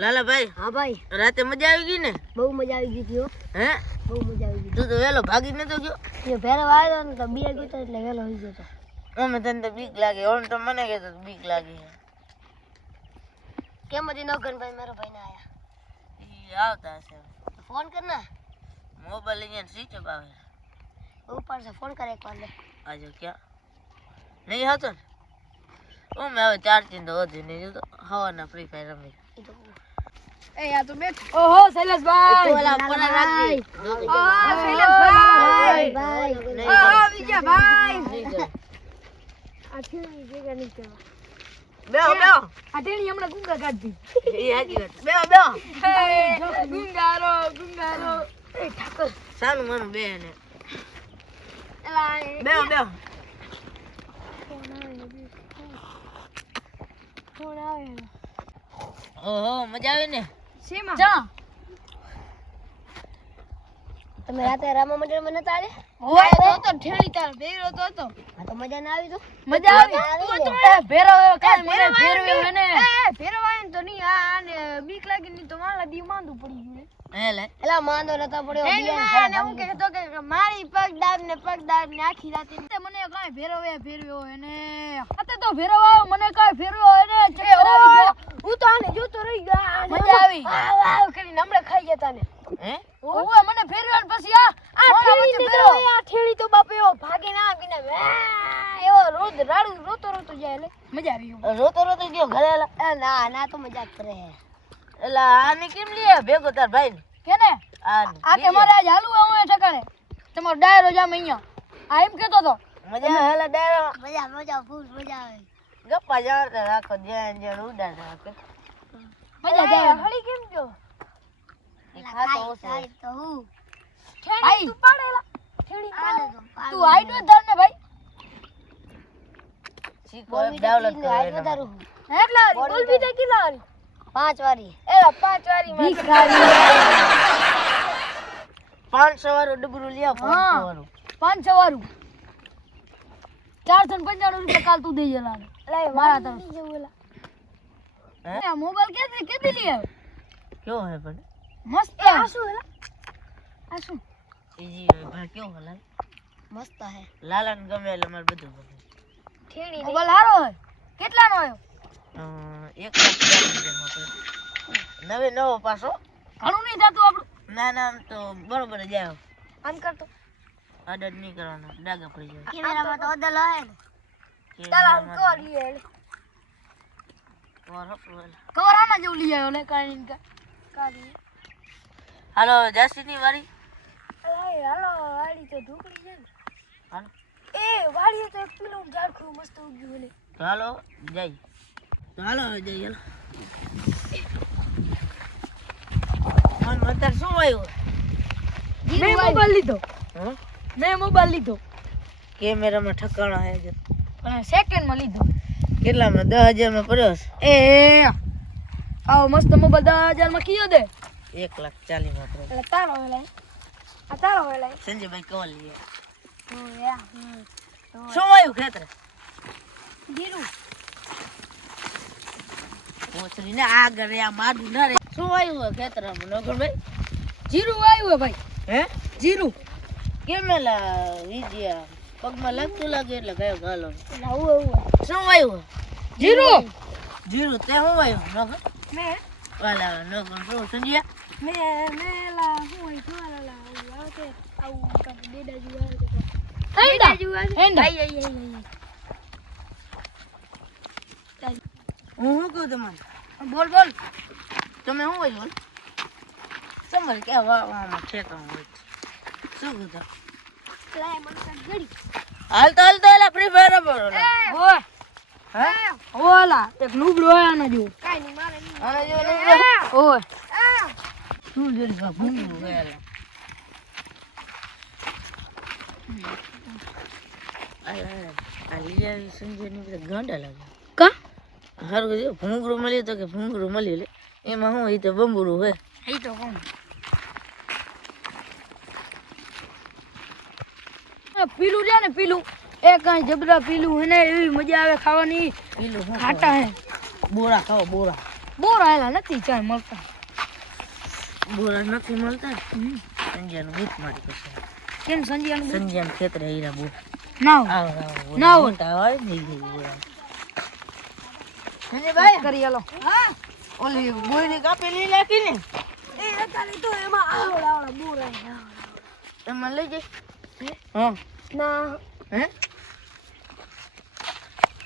લાલા ભાઈ. હા ભાઈ. રાતે મજા આવી ગઈ ને? બહુ મજા આવી ગઈ હતી. હે? બહુ મજા આવી ગઈ. તું તો વેલો ભાગી નતો ગયો? એ ભેરો આવ્યો ને તો બિયર પીતો એટલે વેલો હોઈ ગયો તો. અમે તને તો બીક લાગે. ઓમ તો મને કહેતો બીક લાગે. કેમ હતી નવગણભાઈ મારો ભાઈ ના આયા? ઈ આવતા હશે. ફોન કર ને. મોબાઈલ અહીંયા સ્વિચ ઓફ આવે. ઉપર से फोन करे एक बार ले आजो क्या नहीं હતો ને ઓ મે હવે ચાર્જિંગ તો હતી નહીં તો હવાના ફ્રી ફાયર રમી ए यार तू बैठ ओहो शैलेशભાઈ ઓલા કોના રાખી ओ शैलेशભાઈ ભાઈ ओ વિજયભાઈ આઠી જગ્યા નહીં કેવા બેહો બેહો આટેણી હમણાં ગુંગા કાઢી એ હાજી વાત બેહો બેહો ગુંગારો ગુંગારો એ ઠાકર સાનું માનું બે ને એલા બેહો બેહો ફોન આવે ઓહો મજા આવે ને શેમાં જા તમે રાતે રામા મંદિરમાં નતા આલે હોય તો ઠેલી તાર ભેરો તો હતો આ તો મજા ના આવી તો મજા આવી તું તો ભેરો કાઈ મને ભેરવ્યો ને ભેરો આયો તો ની આ ને બીક લાગી ની તો માલા દી માંદું પડી ગયું એલા માંદો નતો પડ્યો બિયાન ને હું કહેતો કે મારી પગ દાબ ને આખી રાતે મને કાઈ ભેરવ્યો એને અતે તો ભેરો આવ્યો મને કાઈ ફેરવ્યો એને ચક્કર આવી ગયો હું તો આને જોતો રહી ગયો મજા આવી આવ કરીને હમણે ખાઈ ગયા તાને હે ઓય મને ફેરવ્યો ને પછી આ ઠેલી તો આ ઠેલી તો બાપ એવો ભાગે ના ગીને એવો રોજ રાડું રોતો જાય એટલે મજા આવી રોતો ગયો ઘરે એલા ના તો મજાક કરે એલા આને કેમ લે ભેગો તાર ભાઈ કેને આ કે મારે આજ હાલુ આવું ઠકાણે તમારો ડાયરો જામ અહીંયા આ એમ કેતો તો મજા આવે એલા ડાયરો મજા ફૂલ મજા આવે ગપ્પા જાણતા રાખો જ્યાં ઉડાડ રાખે મજા જાય હળી કેમ જો એ ખાતો હશે તો હું ઠેડી તું પાડેલા ઠેડી તું હાઈટ વધાર ને ભાઈ શીખો એપ ડાઉનલોડ કરો હાઈટ વધારું એટલા બોલ બીટે કેટલા વારી 5 વારી એલા 5 વારી માં 500 વાળું ડબરું લ્યો 500 વાળું 500 વાળું 495 રૂપિયા કાલ તું દઈ જલા લે મારા તરફ હે મોબાઈલ કેતી લે ક્યો હે પણ મસ્ત આ શું હેલા આ શું ઈજી ભાઈ ક્યો હલાય મસ્ત હે લાલાને ગમે એટલે મારે બધું ગમે ઠેડી મોબાઈલ હારો હે કેટલાનો આયો 1 નવે નવો પાછો ઘણું નહીં થાતું આપણું ના આમ તો બરોબર જ આવ્યો આમ કરતો આડર નહીં કરવાનો ડાગા પડી જાય કેમેરામાં તો અદલ હે ને ચાલ આમ કર લે કવર આના જેવું લઈ આવ્યો લે કાઈ કાઢી હાલો જાસીની વારી હાલો વાડી તો ઢોકળી છે ને હાલો એ વાડી તો એક પેલું ઝાડખું મસ્ત ઉગ્યું ને હાલો જઈ તો હાલો જઈ હાલો મન મતર શું આવ્યું મેં મોબાઈલ લીધો હા મેં મોબાઈલ લીધો કેમેરામાં ઠકાણો હે છે અને સેકન્ડમાં લીધો કેટલામાં 10000 માં પડ્યો એ આવો મસ્ત મોબાઈલ 10000 માં કીયો દે 1,40,000 માં પડ્યો એટલે તારો વેલાય આ તારો વેલાય સંજયભાઈ કવલ લે ઓ યા શું આવ્યું ખેતરે જીરું ઓછરી ને આગળ આ માડું ના રે શું આવ્યું ખેતરમાં નગરભાઈ જીરું આવ્યું હે ભાઈ હે જીરું કેમેલા વિજયા પગમાં લાગતું લાગે એટલે ગયો ગાલો આવું શું આવ્યું જીરું જીરું તે શું આવ્યું નગર મે વાલા નગર શું સંજયા મેલા હું ખાલા આવતે આવું કાક ડેડા જુવા હું શું કહું તમને બોલ તમે શું હોય સમજ કે વાવામાં ઠેકાણું હોય શું કીધું હાલ તો એલા ફ્રી ફાયર રમો ઓય હે ઓલા એક નુબડો હોય આના જેવું કાઈ નહીં મારે નહીં આને જો ઓય શું જરી કા ભૂંગું ગયેલા આલિયા સંજયની બધા ગાંડા લાગે કા હારું કે ભૂંગરું મળ્યું તો કે ભૂંગરું મળ્યું લે એમાં હું ઈ તો બંબુરું હોય એ તો કોણ પીલું છે ને પીલું એ કઈ જબરા પીલું હે ને એવી મજા આવે ખાવાની પીલું હું ખાટા હે બોરા ખાઓ બોરા બોરા આલા નથી ચાય મળતા બોરા નથી મળતા સંજયનું ભૂત મારી પછી કેમ સંજયન ખેતરે હીરા બો ના ના મોટા હોય ને ઈ બોરા સંજય ભાઈ કરી આલો હા ઓલી બોયને કાપી લઈ નાખી ને એ અત્યારે તો એમાં આવડા બોરા એમાં લઈ જઈ હા ના હે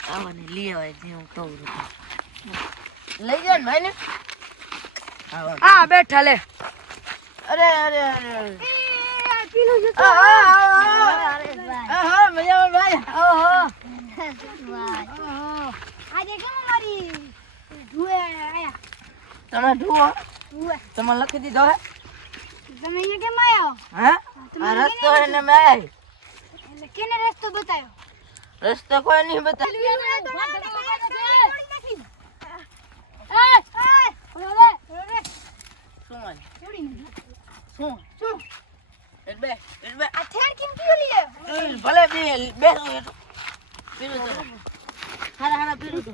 આવાને લઈ આવે જે હું કહું લઈ જા ને ભાઈ ને આ બેઠા લે અરે અરે અરે પીલો જતો હા મજામાં ભાઈ ઓહો આજે કેમ મારી ધુએ આયા તમે જુઓ ધુએ તમે લખી દીધો હે તમે અહીંયા કેમ આયા હા આ રસ્તો હે ને મેં આવી એટલે કેને રસ્તો બતાયો રસ્તો કોઈ નહીં બતાવ્યો શું મારી શું એટલે આ થેર કેમ પીયો લે ભલે બેસો હેઠો પીલું તો હારા પીલું તો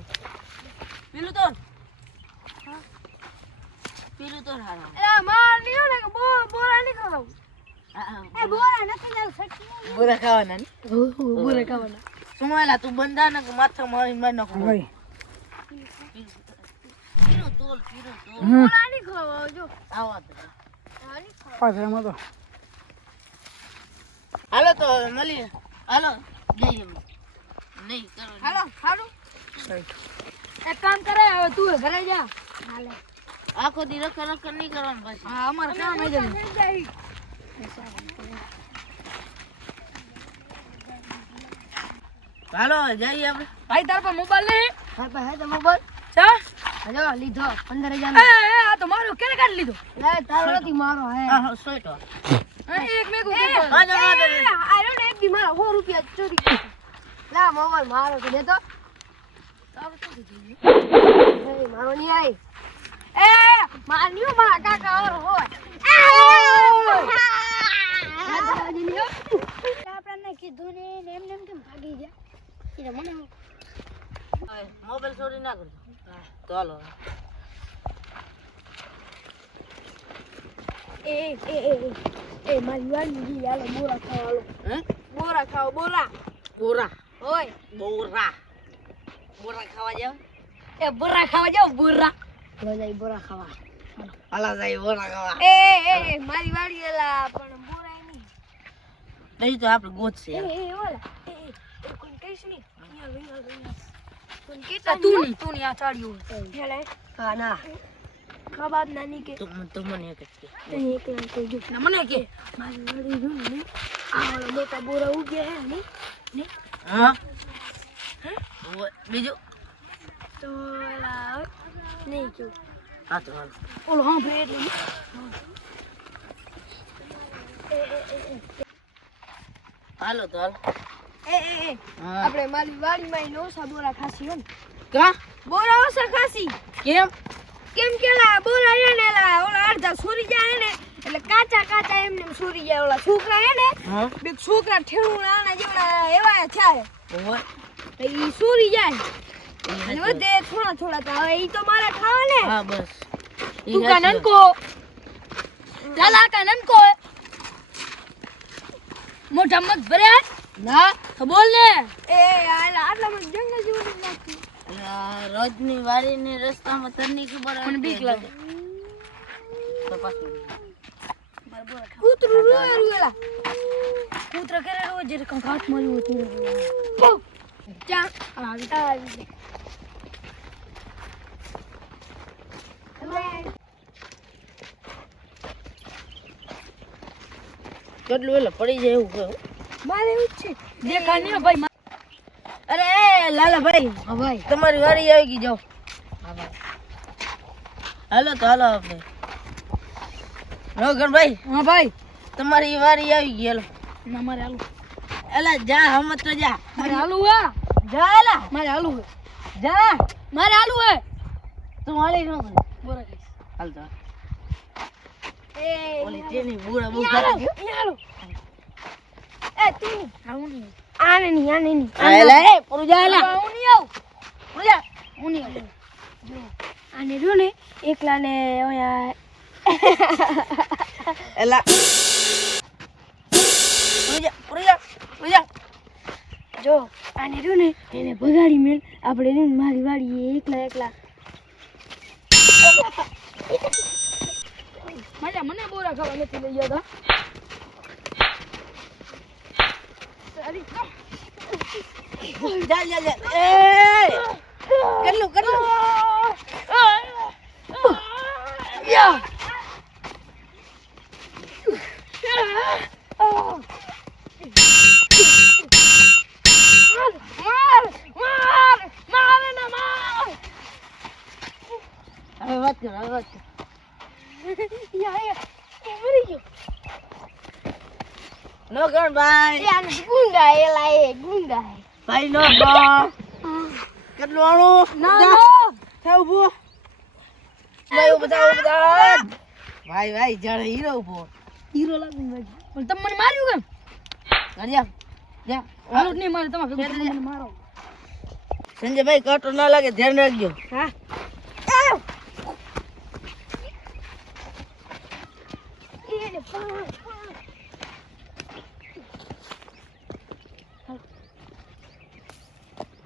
પીલું તો હારા એ માર લીયો ને બોરા ની ખાવ એ બોરા નથી જાવ સચ્ચી બોરા ખાવાના ને બોરા ખાવાના શું આલા તું બંધા ને માથા મારી માર નાખો ભાઈ પીલું તોલ બોરા ની ખાવ જો આવા તો પાછળ માં તો હાલો તો મળીએ હાલો જઈએ નહીં કરો હાલો એક કામ કરે હવે તું ઘરે જા હાલે આખો દી રખ નહીં કરવાનું પછી હા અમાર કામ આવી જાય હાલો જઈએ આપણે ભાઈ તાર પર મોબાઈલ નહીં ભાઈ પાસે તો મોબાઈલ ચા હજો લીધો 15000 એ આ તો મારો કેને કાઢી લીધો લે તારો નથી મારો હે હા સોઈટો એક મેગો વાજો આરો ને એક દી મારો 100 રૂપિયા ચોરી લા મોબાઈલ મારો તો દે તો તારો તો દીધી એ મારો ની આઈ એ માન્યો મારા કાકા ઓર હોય આપણને કીધું ને એમ કેમ ભાગી ગયા ઈ મને મોબાઈલ ચોરી ના કરજો ચાલો એ મારી વાડી યાલો બોરા ખાવાલો હે બોરા ખાવ બોરા બોરા ઓય બોરા ખાવા જાવ એ બોરા ખાવા જાવ બોરા બોરા ખાવા હાલા જાય બોરા ખાવા એ મારી વાડી એલા પણ બોરા નહીં નહીં તો આપણે ગોત છે ઓલા કોઈ કઈશ નહીં અહીંયા તું ની આ ચાડ્યો હેલે હા ના ખબર નાની કે તો મને એક જ કે એક લાખ કોઈ જો ના મને કે મારી વાડી જો ને આ ઓલા મોટા બોરા ઉગ્યા હે ને હા બીજું તો એલા નહીં જો હા તો હાલો ઓલો હા બ્રેડ લે હાલો તો હાલો આપણે મારી વાડીમાં નોસા બોરા ખાસી હો ને કા બોરા ઓસા ખાસી કેમ કેમ કેલા બોરા હે ને લા ઓલા અડધા સુરી જાય ને એટલે કાચા એમને સુરી જાય ઓલા છોકરા હે ને હા બે છોકરા ઠેણું નાના જેવડા એવા થયા ઓય તો ઈ સુરી જાય અને વધે થોડા તો હવે ઈ તો મારે ખાવા ને હા બસ તું કાનન કો લાલા કાનન કો મોઢા મત ભરે ના તો બોલ ને એ આટલા મત જંગલ જેવું લાગતું રોજની વારીની રસ્તામાં તરની ખબર મને બીક લાગે તો પાછું કૂતરું રોયેલા કૂતરા કરે રોજ જે કંકાટ માર્યું હતું ચા આવી કેટલું એટલે પડી જાય એવું કહું મારે એવું છે દેખા નહીં ભાઈ અરે લાલા ભાઈ હા ભાઈ તમારી વારી આવી ગઈ જાઓ હા ભાઈ હાલો તો હાલો આપણે રોગણ ભાઈ હા ભાઈ તમારી વારી આવી ગઈ હાલો ના મારે હાલું એલા જા હમત તો જા મારે હાલું હા જા એલા મારે હાલું જા મારે હાલું હે તું હાલી ન કર બોરા કઈશ હાલ તો એ ઓલી તેની બુડા બહુ હાલો કરે એ તું આવું નહીં આને નહીં એલા એ પૂરું જા એલા હું નહીં આવું પૂજા હું નહીં આવું જો અને રહ્યું ને એકલા ને એલા ઉજા જો આને રહ્યું ને એને ભગાડી મેલ આપણે રહ્યું ને મારી વાડી એકલા મજા મને બોરા ખાવા નથી લઈ ગયા જા એ કરલું યા હવે વાત કર મરી ગયો નો ગણ ભાઈ આને ગુંગા એલા એ ગુંગા ભાઈ નો ગણ કેટલું આણું થાવ ઉભો ભાઈ બધા ભાઈ જાણે હીરો ઉભો હીરો લાગુ પણ તમે મને માર્યું કેમ જા જા હાલો નહીં મારે તમે મને મારો સંજયભાઈ કાંટો ના લાગે ધ્યાન રાખજો હા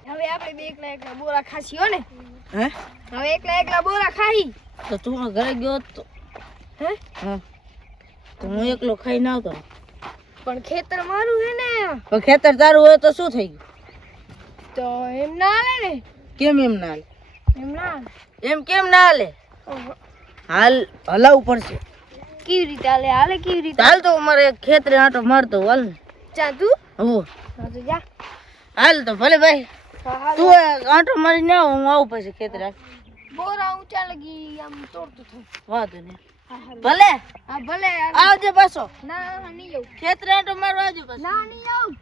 હવે આપણે બે એકલા બોરા ખાસી હો ને હે હવે એકલા બોરા ખાઈ તો તું ઘરે ગયો તો હે હા તો હું એકલો ખાઈ ના આવતો પણ ખેતર મારું હે ને પણ ખેતર તારું હોય તો શું થઈ ગયું તો એમ ના હાલે ને કેમ એમ ના હાલે એમ ના એમ કેમ ના હાલે હાલ હલાવવું પડશે કેવી રીતે હાલે કેવી રીતે હાલ તો મારે ખેતરે આંટો મારતો હાલ ને ચા તું હો હા તો જા હાલ તો ભલે ભાઈ હા તું આંટો મારી ના હું આવું પછી ખેતરે બોરા ઊંચા લગી આમ તોડતો થો વાંધો નહીં ભલે હા ભલે આવજે પાછો ના નહીં આવું ખેતરે આંટો મારવા આવજો પાછો ના નહીં આવું